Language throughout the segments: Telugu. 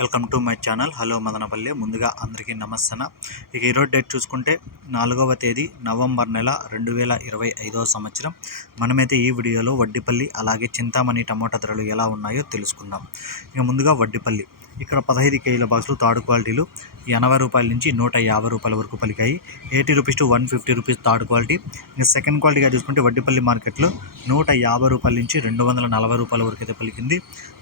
Welcome to my channel. Hello Madanapalle. ముందుగా అందరికీ నమస్తన ఇక ఈరోజు డేట్ చూసుకుంటే నాలుగవ తేదీ నవంబర్ నెల రెండు వేల ఇరవై ఐదవ సంవత్సరం. మనమైతే ఈ వీడియోలో వడ్డిపల్లి అలాగే చింతామణి టమోటా ధరలు ఎలా ఉన్నాయో తెలుసుకుందాం. ఇక ముందుగా వడ్డిపల్లి. ఇక్కడ పదహైదు కేజీల బాక్సులు థర్డ్ క్వాలిటీలు ఎనభై రూపాయల నుంచి నూట యాభై రూపాయల వరకు పలికాయి. Eighty rupees to one fifty rupees third quality. ఇంకా సెకండ్ క్వాలిటీగా చూసుకుంటే వడ్డీపల్లి మార్కెట్లో నూట యాభై రూపాయల నుంచి రెండు వందల నలభై రూపాయల వరకు అయితే పలికింది.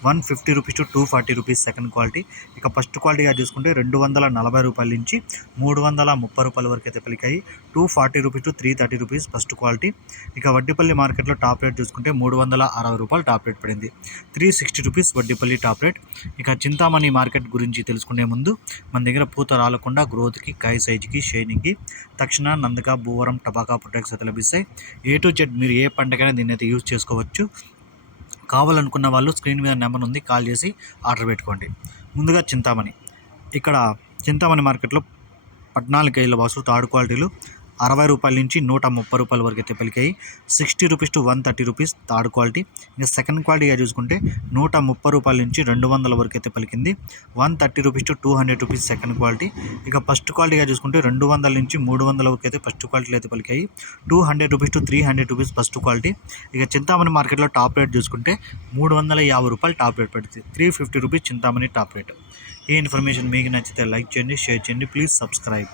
One fifty rupees to two forty rupees second quality. ఇక ఫస్ట్ క్వాలిటీగా చూసుకుంటే రెండు వందల నలభై రూపాయల నుంచి మూడు వందల ముప్పై రూపాయల వరకు అయితే పలికాయి. Two forty rupees to three thirty rupees first quality. ఇక వడ్డీపల్లి మార్కెట్లో టాప్ రేట్ చూసుకుంటే మూడు వందల అరవై రూపాయలు టాప్ రేట్ పడింది. Three sixty rupees Vaddipalli top rate. ఇక చింతామణి మార్కెట్ గురించి తెలుసుకునే ముందు మన దగ్గర పూత రాలకుండా గ్రోత్కి కాయ సైజుకి షైనింగ్కి తక్షణ నందక భూవరం టబాకా ప్రొడక్ట్స్ అయితే లభిస్తాయి. ఏ టు జెడ్ మీరు ఏ పంటకైనా దీన్ని అయితే యూజ్ చేసుకోవచ్చు. కావాలనుకున్న వాళ్ళు స్క్రీన్ మీద నెంబర్ ఉంది కాల్ చేసి ఆర్డర్ పెట్టుకోండి. ముందుగా చింతామణి. ఇక్కడ చింతామణి మార్కెట్లో పద్నాలుగు కేజీల బాక్సులు థర్డ్ క్వాలిటీలు అరవై రూపాయల నుంచి నూట ముప్పై రూపాయల వరకు అయితే పలికాయి. Sixty rupees to one thirty rupees third quality. ఇంకా సెకండ్ క్వాలిటీగా చూసుకుంటే నూట ముప్పై రూపాయల నుంచి రెండు వందల వరకు అయితే పలికింది. One thirty rupees to two hundred rupees second quality. ఇక ఫస్ట్ క్వాలిటీగా చూసుకుంటే రెండు వందల నుంచి మూడు వందల వరకు అయితే ఫస్ట్ క్వాలిటీలో అయితే పలికాయి. Two hundred rupees to three hundred rupees first quality. ఇక చింతామణి మార్కెట్లో టాప్ రేట్ చూసుకుంటే మూడు వందల యాభై రూపాయలు టాప్ రేట్ పడుతుంది three fifty rupees Chintamani top rate. ఈ ఇన్ఫర్మేషన్ మీకు నచ్చితే లైక్ చేయండి షేర్ చేయండి. Please subscribe.